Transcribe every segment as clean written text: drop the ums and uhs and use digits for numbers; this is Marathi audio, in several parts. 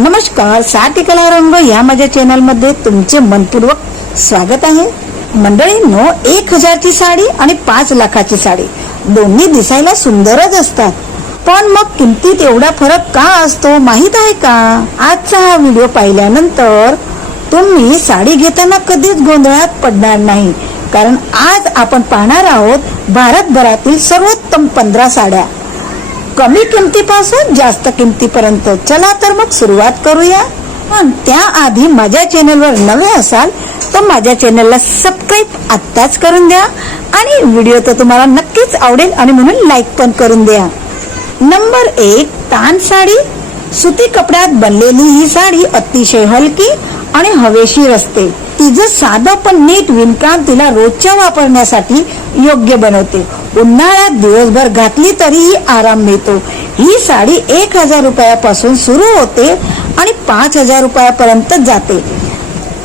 नमस्कार, साथी कला रंग या माझ्या चॅनल मध्ये तुमचे मनपूर्वक स्वागत आहे. मंडळींनो, 1000 ची साडी आणि 5 लाखाची साडी दोन्ही दिसायला सुंदरच असतात, पण मग किमतीत एवढा फरक का असतो माहित आहे का? आजचा हा व्हिडिओ पाहिल्यानंतर तुम्ही साडी घेताना कधीच गोंधळात पडणार नाही, कारण आज आपण पाहणार आहोत भारतभरातील सर्वोत्तम 15 साड्या, कमी किमतीपासून जास्त किमतीपर्यंत. चला तर मग सुरुवात करूया. पण त्याआधी माझ्या चॅनलवर नवे असाल तर माझ्या चॅनलला सबस्क्राईब आत्ताच करून द्या आणि व्हिडिओ तर तुम्हाला नक्कीच आवडेल आणि म्हणून लाईक पण करून द्या. नंबर 1, तान साडी. सुती कपड्यात बनलेली ही साडी अतिशय हलकी आणि हवेशीर असते. तिचं साधं पण नीट विणकाम तिला रोजच्या वापरण्यासाठी योग्य बनवते. उन्हाळ्यात दिवसभर घातली तरीही आराम मिळतो. ही साडी 1000 रुपयापासून सुरू होते आणि 5000 रुपयापर्यंत जाते.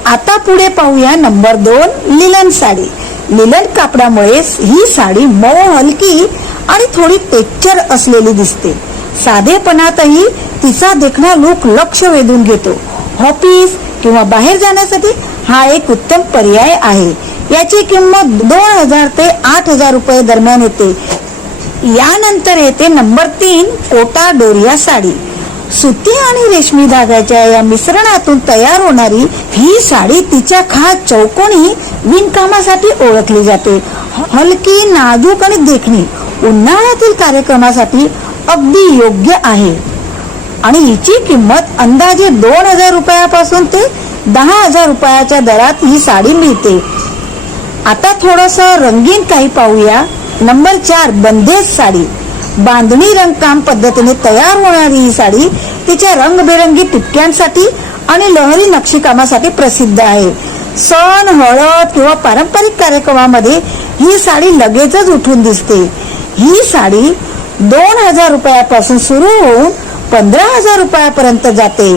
आता पुढे पाहूया नंबर 2, लिलन साडी. लिलन कापडामुळे ही साडी मऊ, हलकी आणि थोडी टेक्स्चर असलेली दिसते. साधेपणातही तिचा देखणा लुक लक्ष वेधून घेतो. ऑफिस किंवा बाहेर जाण्यासाठी हा एक उत्तम पर्याय आहे. याची किंमत 2000 ते 8000 रुपये दरम्यान येते. यानंतर येते नंबर 3, कोटा डोरिया साडी. सुती आणि रेशमी धाग्याच्या या मिश्रणातून तयार होणारी ही साडी तिच्या खास चौकोनी विणकामासाठी ओळखली जाते. हलकी, नाजूक आणि देखणी उन्हाळ्यातील कार्यक्रमासाठी अगदी योग्य आहे आणि हिची किंमत अंदाजे 2000 रुपयापासून ते 10000 रुपयाच्या दरात ही साडी मिळते. आता थोडस रंगीन काही पाहूया. नंबर 4, बंदेज साडी. बांधणी रंगकाम पद्धतीने तयार होणारी ही साडी तिच्या रंगबेरंगी टिपक्यांसाठी आणि लहरी नक्षीकामासाठी प्रसिद्ध आहे. सण, हळद किंवा पारंपरिक कार्यक्रमामध्ये ही साडी लगेचच उठून दिसते. ही साडी 2000 रुपयापासून सुरू होऊन 15000 रुपयापर्यंत जाते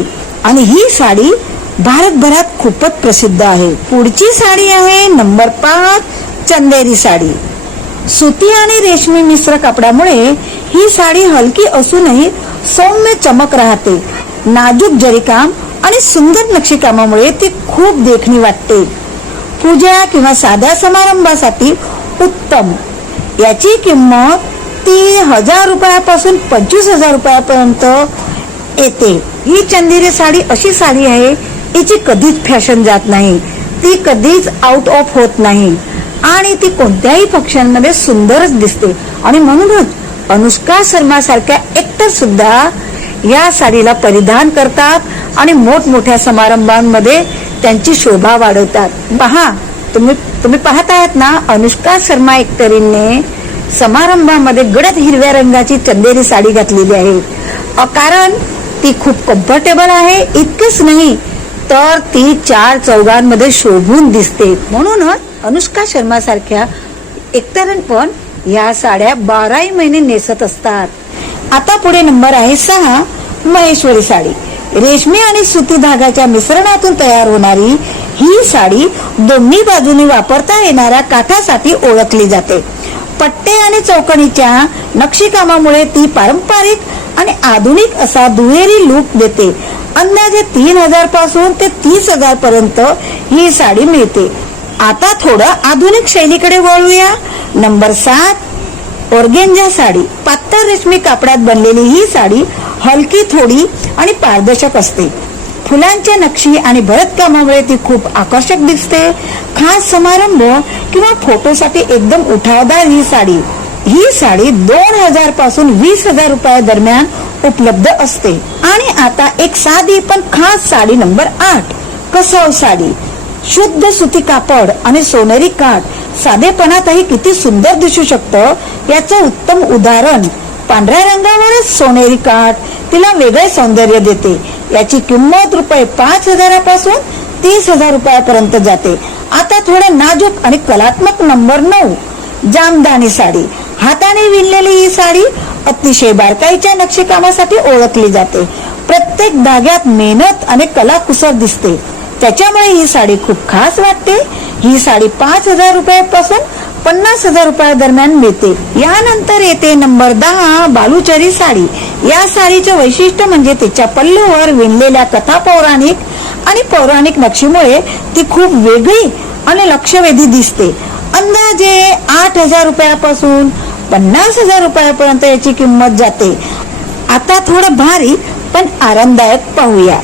आणि ही साडी भारतभरात खूपच प्रसिद्ध आहे. पुढची साडी आहे नंबर 5, चंदेरी साडी. सुती आणि रेशमी मिश्र कपड्यामुळे ही साडी हलकी असूनही सौम्य चमक राहते. नाजूक जरीकाम आणि सुंदर नक्षीकामामुळे ती खूप देखणी वाटते. पूजा किंवा साध्या समारंभासाठी उत्तम. याची किंमत 3000 रुपयापासून 25000 रुपयापर्यंत येते. ही चंदेरी साडी अशी साडी आहे, हिची कधीच फॅशन जात नाही, ती कधीच आउट ऑफ होत नाही आणि ती कोणत्याही फंक्शनमध्ये सुंदरच दिसते आणि म्हणूनच अनुष्का शर्मा सारख्या ऍक्टर सुद्धा या साडीला परिधान करतात आणि मोठमोठ्या समारंभांमध्ये त्यांची शोभा वाढवतात. पहा, तुम्ही पाहत आहात ना, अनुष्का शर्मा ऍक्टरीने समारंभामध्ये गडद हिरव्या रंगाची चंदेरी साडी घातलेली आहे. कारण ती खूप कम्फर्टेबल आहे. इतकेच नाही तर ती 4 चौघांमध्ये शोभून दिसते. म्हणूनच अनुष्का शर्मा सारख्या ऍक्टरन पण या साड्या 12 महिने नेसत असतात. आता पुढे नंबर आहे 6, महेश्वरी साडी. रेशमी आणि सुती धाग्याच्या मिश्रणातून तयार होणारी ही साडी दोन्ही बाजूनी वापरता येणाऱ्या काठासाठी ओळखली जाते. पट्टे आणि चौकणीच्या नक्षीकामामुळे ती पारंपरिक आणि आधुनिक असा दुहेरी लुक देते. अंदाजे 3000 पासून ते 30000 पर्यंत ही साडी मिळते. आता थोडं आधुनिक शैलीकडे वळूया. Number 7, organza sari. पातळ रेशमी कापडात बनलेली ही साडी हलकी, थोडी आणि पारदर्शक असते. फुलांच्या नक्षी आणि भरतकामामुळे ती खूप आकर्षक दिसते. खास समारंभ किंवा फोटोसाठी एकदम उठावदार ही साडी 2000 पासून 20000 रुपया दरम्यान उपलब्ध असते. आणि आता एक साधी पण खास साडी नंबर 8, कसाव साडी. शुद्ध सुती कापड आणि सोनेरी काठ साधेपणातही किती सुंदर दिसू शकतं याचं उत्तम उदाहरण. पांढऱ्या रंगावरच सोनेरी काठ तिला वेगळे सौंदर्य देते. याची किंमत रुपये 5000 पासून 30000 रुपयापर्यंत जाते. आता थोडे नाजूक आणि कलात्मक नंबर 9, जामदानी साडी. हाताने विणलेली ही साडी अतिशय बारकाईच्या नक्षीकामासाठी ओळखली जाते. प्रत्येक धाग्यात मेहनत आणि कलाकुसर दिसते, त्याच्यामुळे ही साडी खूप खास वाटते. ही साडी 5000 रुपयापासून 50000 रुपया दरम्यान मिळते. यानंतर येते नंबर 10, बालुचरी साडी. या साडीचे वैशिष्ट्य म्हणजे तिच्या पल्लूवर विणलेल्या कथा पौराणिक आणि पौराणिक नक्षीमुळे ती खूप वेगळी आणि लक्षवेधी दिसते. अंदाजे 8,000 रुपयापासून 50,000 रुपयापर्यंत याची किंमत जाते. आता थोडं भारी पण आरामदायक पाहूया.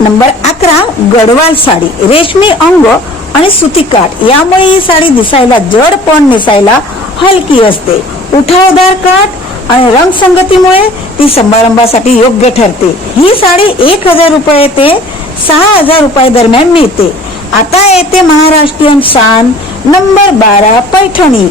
नंबर 11, गडवाल साडी. रेशमी अंग आणि सुती काठ यामुळे ही साडी दिसायला जड पण नेसायला हलकी असते. उठावदार काठ आणि रंगसंगतीमुळे ती समारंभासाठी योग्य ठरते. ही साडी 1,000 रुपये ते 6,000 रुपये दरम्यान मिळते. आता येते महाराष्ट्रीयन शान. नंबर 12, पैठणी.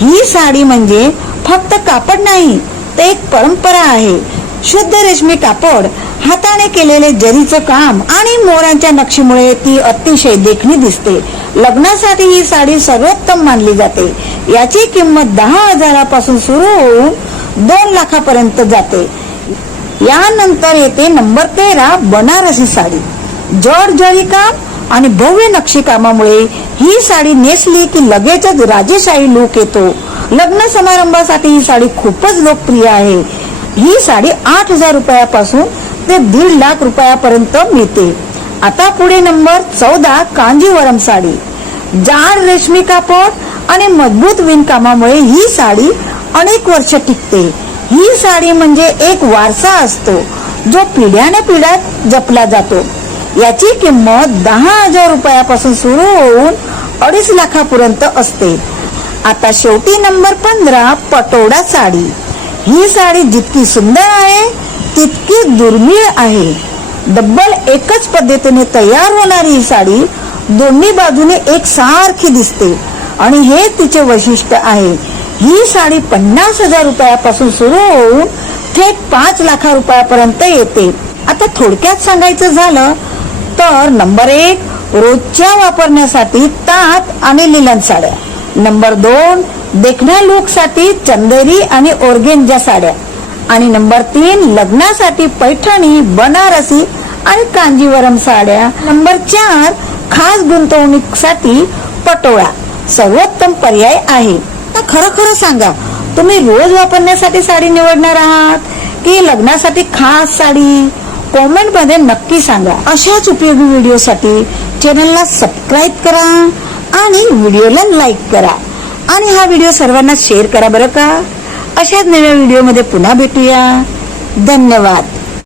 ही साडी म्हणजे फक्त कापड नाही, ते एक परंपरा आहे. शुद्ध रेशमी कापड, हाताने केलेले जरीचं काम आणि मोरांच्या नक्षीमुळे ती अतिशय देखणी दिसते. लग्नासाठी ही साडी सर्वोत्तम मानली जाते. याची किंमत 10,000 पासून सुरू होऊन 2 लाखापर्यंत जाते. यानंतर येते नंबर 13, बनारसी साडी. जड जरी काम आणि भव्य नक्षी कामामुळे ही साडी नेसली की लगेचच राजेशाही लूक येतो. लग्न समारंभासाठी ही साडी खूपच लोकप्रिय आहे. ही साडी 8,000 रुपयापासून ते 1.5 लाख रुपयापर्यंत मिळते. आता पुढे नंबर 14, कांजीवरम साडी. जाड रेशमी कापड आणि मजबूत विणकामामुळे ही साडी अनेक वर्ष टिकते. ही साडी म्हणजे एक वारसा असतो जो पिढ्याने पिढ्या जपला जातो. याची किंमत 10,000 रुपयापासून सुरू होऊन 2.5 लाखापर्यंत असते. आता शेवटी नंबर 15, पटोडा साडी. ही साडी जितकी सुंदर आहे तितकी दुर्मिळ आहे. डब्बल एकच पद्धतीने तयार होणारी ही साडी दोन्ही बाजूने एक सारखी दिसते आणि हे तिचे वैशिष्ट्य आहे. ही साडी 50,000 रुपयापासून सुरू होऊन थेट 5 लाख रुपयापर्यंत येते. आता थोडक्यात सांगायचं झालं तर नंबर 1, रोजच्या वापरण्यासाठी ताट आणि लिलन साड्या. नंबर 2, देखण्या लुक साठी चंदेरी आणि ऑर्गेन्जा साड्या. आणि नंबर 3, लग्नासाठी पैठणी, बनारसी आणि कांजीवरम साड्या. नंबर 4, खास गुंतवणुकीसाठी पटोळा सर्वोत्तम पर्याय आहे. तर खरं सांगा, तुम्ही रोज वापरण्यासाठी साडी निवडणार आहात की लग्नासाठी खास साडी? कमेंट मध्ये नक्की सांगा. अशाच उपयोगी व्हिडिओसाठी चॅनलला सबस्क्राईब करा आणि व्हिडिओला लाईक करा आणि हा व्हिडिओ सर्वांना शेअर करा बरं का. अशाच नव्या व्हिडिओ मध्ये पुन्हा भेटूया. धन्यवाद.